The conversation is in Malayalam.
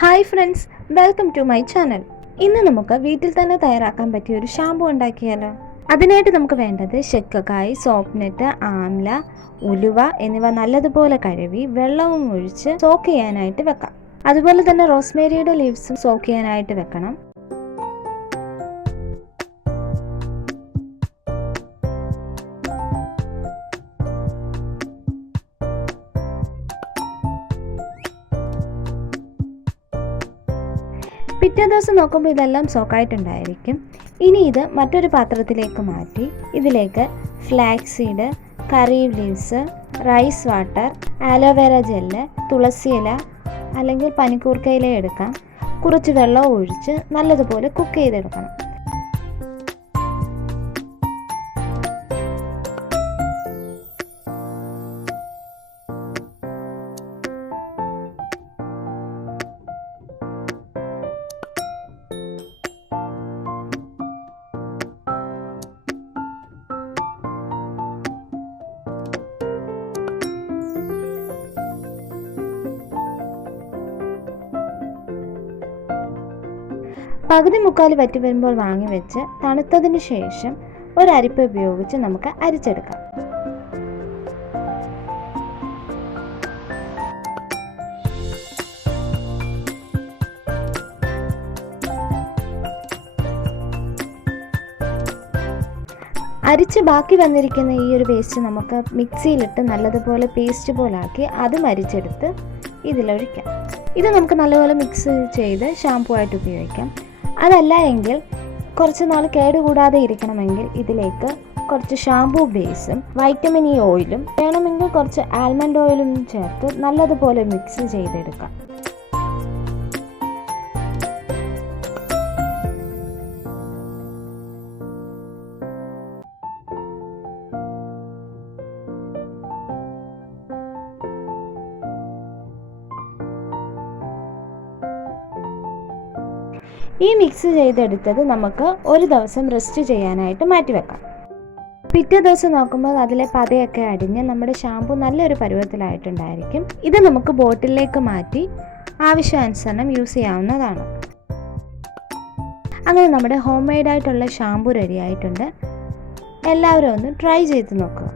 Hi friends, welcome to my channel. ഇന്ന് നമുക്ക് വീട്ടിൽ തന്നെ തയ്യാറാക്കാൻ പറ്റിയ ഒരു ഷാമ്പു ഉണ്ടാക്കിയാലോ. അതിനായിട്ട് നമുക്ക് വേണ്ടത് ശെക്കക്കായ്, സോപ്നെറ്റ്, ആംല, ഉലുവ എന്നിവ നല്ലതുപോലെ കഴുകി വെള്ളവും ഒഴിച്ച് സോക്ക് ചെയ്യാനായിട്ട് വെക്കാം. അതുപോലെ തന്നെ റോസ്മേരിയുടെ ലീവ്സും സോക്ക് ചെയ്യാനായിട്ട് വെക്കണം. പിറ്റേ ദിവസം നോക്കുമ്പോൾ ഇതെല്ലാം സോക്കായിട്ടുണ്ടായിരിക്കും. ഇനി ഇത് മറ്റൊരു പാത്രത്തിലേക്ക് മാറ്റി ഇതിലേക്ക് flax seed, curry leaves, rice water, aloe vera, gel അല്ലെങ്കിൽ പനിക്കൂർക്കയില എടുക്കാം. കുറച്ച് വെള്ളം ഒഴിച്ച് നല്ലതുപോലെ കുക്ക് ചെയ്തെടുക്കണം. പകുതി മുക്കാൽ വറ്റി വരുമ്പോൾ വാങ്ങി വെച്ച് തണുത്തതിന് ശേഷം ഒരു അരിപ്പ ഉപയോഗിച്ച് നമുക്ക് അരിച്ചെടുക്കാം. അരിച്ച് ബാക്കി വന്നിരിക്കുന്ന ഈ ഒരു പേസ്റ്റ് നമുക്ക് മിക്സിയിലിട്ട് നല്ലതുപോലെ പേസ്റ്റ് പോലാക്കി അതും അരിച്ചെടുത്ത് ഇതിലൊഴിക്കാം. ഇത് നമുക്ക് നല്ലപോലെ മിക്സ് ചെയ്ത് ഷാമ്പു ആയിട്ട് ഉപയോഗിക്കാം. അതല്ല എങ്കിൽ കുറച്ച് നാൾ കേടുകൂടാതെ ഇരിക്കണമെങ്കിൽ ഇതിലേക്ക് കുറച്ച് ഷാമ്പൂ ബേസും വൈറ്റമിൻ ഇ ഓയിലും വേണമെങ്കിൽ കുറച്ച് ആൽമണ്ട് ഓയിലും ചേർത്ത് നല്ലതുപോലെ മിക്സ് ചെയ്തെടുക്കാം. ഈ മിക്സ് ചെയ്തെടുത്തത് നമുക്ക് ഒരു ദിവസം റെസ്റ്റ് ചെയ്യാനായിട്ട് മാറ്റിവെക്കാം. പിറ്റേ ദിവസം നോക്കുമ്പോൾ അതിലെ പതയൊക്കെ അടിഞ്ഞ് നമ്മുടെ ഷാമ്പു നല്ലൊരു പരുവത്തിലായിട്ടുണ്ടായിരിക്കും. ഇത് നമുക്ക് ബോട്ടിലേക്ക് മാറ്റി ആവശ്യാനുസരണം യൂസ് ചെയ്യാവുന്നതാണ്. അങ്ങനെ നമ്മുടെ ഹോം മെയ്ഡായിട്ടുള്ള ഷാമ്പു റെഡി ആയിട്ടുണ്ട്. എല്ലാവരും ഒന്ന് ട്രൈ ചെയ്ത് നോക്കുക.